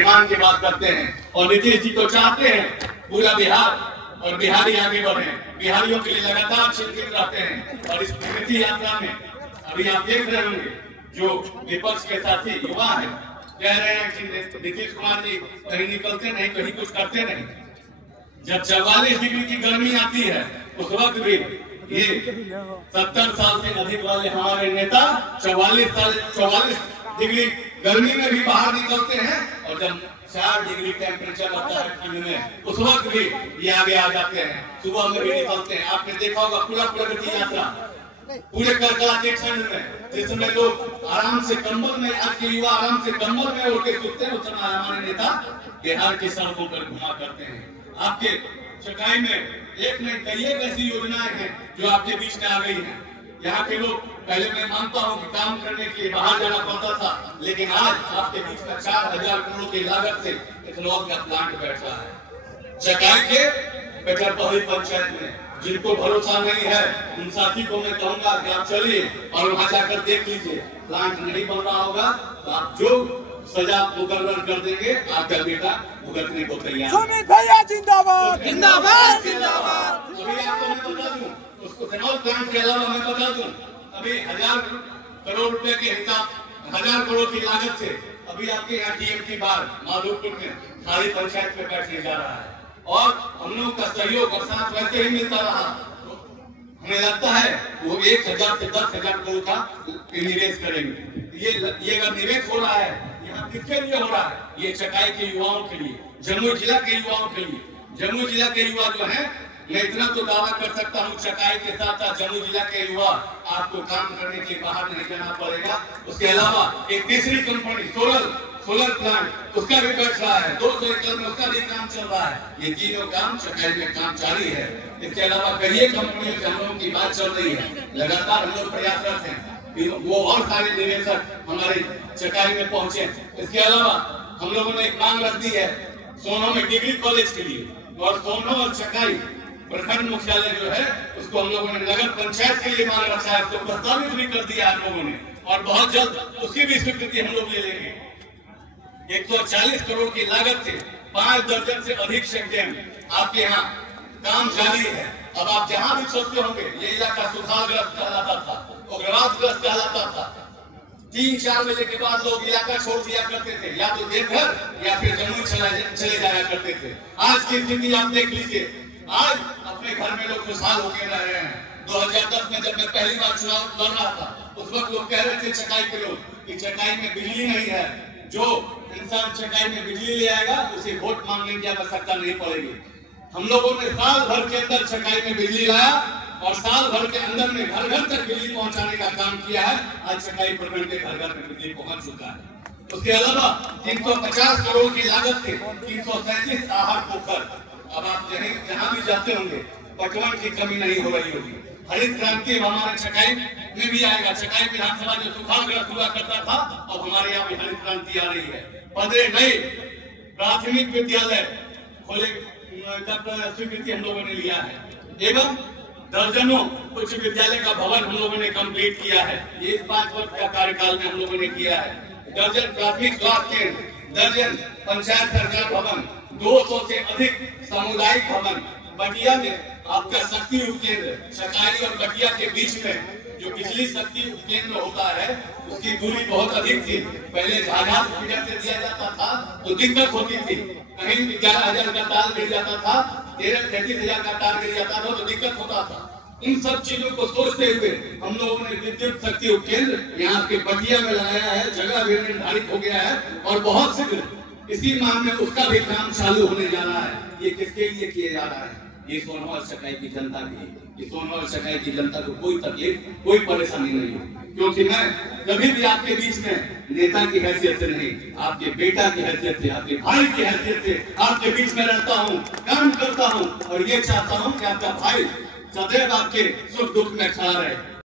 स्वाभिमान की बात करते हैं। और नीतीश जी तो चाहते हैं पूरा बिहार और बिहारी आगे बढ़े, बिहारियों के लिए लगातार चिंतित रहते हैं। और इस प्रगति यात्रा में अभी आप देख रहे होंगे जो विपक्ष के साथी युवा है कह रहे हैं कि नीतीश कुमार जी कहीं निकलते नहीं, कहीं कुछ करते नहीं। जब 44 डिग्री की गर्मी आती है उस वक्त भी ये 70 साल से अधिक वाले हमारे नेता 44 डिग्री गर्मी में भी बाहर निकलते हैं। और जब 4 डिग्री टेम्परेचर आता है ठंड में उस वक्त भी ये आगे आ जाते हैं, सुबह में भी निकलते हैं। आपने देखा होगा पूरा प्रगति यात्रा पूरे करकला के ठंड में, जिसमें लोग आराम से कंबल में, आज के युवा आराम से कंबल में उड़ के सुनते हैं, उस समय हमारे नेता बिहार की सड़कों पर घुमा करते हैं। आपके चकाई में एक नहीं कई ऐसी योजनाएं हैं जो आपके बीच में आ गई हैं। यहाँ के लोग पहले मैं मानता हूँ कि काम करने के लिए बाहर जाना पड़ता था, लेकिन आज आपके बीच में 4000 करोड़ की लागत से इथेनॉल का प्लांट बैठ रहा है चकाई के बेटरपहरी पंचायत में। जिनको भरोसा नहीं है उन साथी को मैं कहूंगा कि आप चलिए और वहां जाकर देख लीजिए, प्लांट नहीं बन रहा होगा तो आप जो सजा मुकर्रर कर देंगे आपका बेटा भुगतने को तैयार। सुमित भैया जिंदाबाद जिंदाबाद जिंदाबाद। अभी आपको मैं बता दूं, उसको इथेनॉल प्लांट के अलावा मैं बता दूं, अभी 1000 करोड़ रुपए के हिसाब 1000 करोड़ की लागत से अभी आपके यहाँ टीएमटी बार माधोपुर में सारी पंचायत में बैठने जा रहा है। और हम लोगों का सहयोग और साथ वैसे ही मिलता रहा। हमें लगता है वो 1000 से 10,000 करोड़ का निवेश करेंगे। ये अगर निवेश हो रहा है यहाँ किसके लिए हो रहा है? ये चकाई के युवाओं के लिए, जमुई जिला के युवाओं के लिए। जमुई जिला के युवा जो है, मैं इतना तो दावा कर सकता हूँ चकाई के साथ साथ जमुई जिला के युवा आपको काम करने के बाहर नहीं जाना पड़ेगा। उसके अलावा एक तीसरी कंपनी सोलर प्लांट उसका भी बैठ रहा है, 200 एकड़ में उसका भी काम चल रहा है। ये तीनों काम चकाई में काम जारी है। इसके अलावा कई कंपनियों से हम लोगों की बात चल रही है, लगातार हम लोग प्रयासरत हैं कि वो और सारे निवेशक हमारे चकाई में पहुंचे। इसके अलावा हम लोगों ने एक मांग रख दी है सोनो में डिग्री कॉलेज के लिए, और सोनो और चकाई प्रखंड मुख्यालय जो है उसको हम लोगों ने नगर पंचायत के लिए मांग रखा है, उसको प्रस्तावित भी कर दिया हम लोगों ने, और बहुत जल्द उसकी भी स्वीकृति हम लोग ले लेंगे। 140 करोड़ की लागत से 5 दर्जन से अधिक चेकडैम आपके यहाँ काम जारी है। अब आप जहाँ भी सोचते होंगे ये इलाका सुखाग्रस्त कहलाता था, उग्रवादग्रस्त कहलाता था। 3-4 बजे के बाद लोग इलाका छोड़ दिया करते थे, या तो देवघर या फिर जमुई चले जाया करते थे। आज की स्थिति आप देख लीजिए, आज अपने घर में लोग खुशहाल होकर रह रहे हैं। 2010 में जब मैं पहली बार चुनाव लड़ रहा था उस वक्त लोग कह रहे थे चकाई के लोग कि चकाई में बिजली नहीं है, जो इंसान चकाई में बिजली ले आएगा उसे वोट मांगने की आवश्यकता नहीं पड़ेगी। हम लोगों ने साल भर के अंदर चकाई में बिजली लाया और साल भर के अंदर में घर घर तक बिजली पहुंचाने का काम किया है। आज चकाई प्रखंड के घर घर में बिजली पहुंच चुका है। उसके अलावा 350 करोड़ की लागत से 337 आहार पोखर, अब आप जहाँ भी जाते होंगे पटवन की कमी नहीं हो रही होगी। हरित क्रांति हमारे चकाई में भी आएगा। चकाई विधानसभा जो सुखाग्रस्त हुआ करता था अब हमारे यहाँ भी हरित क्रांति आ रही है। 15 नए प्राथमिक विद्यालय खोले का स्वीकृति हम लोगों ने लिया है, एवं दर्जनों उच्च विद्यालय का भवन हम लोगों ने कंप्लीट किया है। ये 5 वर्ष का कार्यकाल में हम लोगों ने किया है। दर्जन प्राथमिक स्वास्थ्य केंद्र, दर्जन पंचायत सरकार भवन, 200 से अधिक सामुदायिक भवन। बटिया में आपका शक्ति उपकेंद्र, चकाई और बटिया के बीच में जो बिजली शक्ति उपकेंद्र होता है उसकी दूरी बहुत अधिक थी। पहले झाझा फीडर से दिया जाता था तो दिक्कत होती थी, कहीं 11,000 का तार गिर जाता था, 13-33,000 का तार गिर जाता था तो दिक्कत होता था। इन सब चीजों को सोचते हुए हम लोगों ने विद्युत शक्ति उपकेंद्र यहाँ के बटिया में लगाया है। जगह भी निर्धारित हो गया है और बहुत शीघ्र इसी माह में उसका भी काम चालू होने जा रहा है। ये किसके लिए किया जा रहा है? ये सोनभद्र चकाई की जनता की, सोनभद्र चकाई की जनता को कोई तकलीफ कोई परेशानी नहीं है, क्योंकि मैं कभी भी आपके बीच में नेता की हैसियत से नहीं, आपके बेटा की हैसियत से, आपके भाई की हैसियत से आपके बीच में रहता हूँ, काम करता हूँ और ये चाहता हूँ कि आपका भाई सदैव आपके सुख दुख में खड़ा रहे।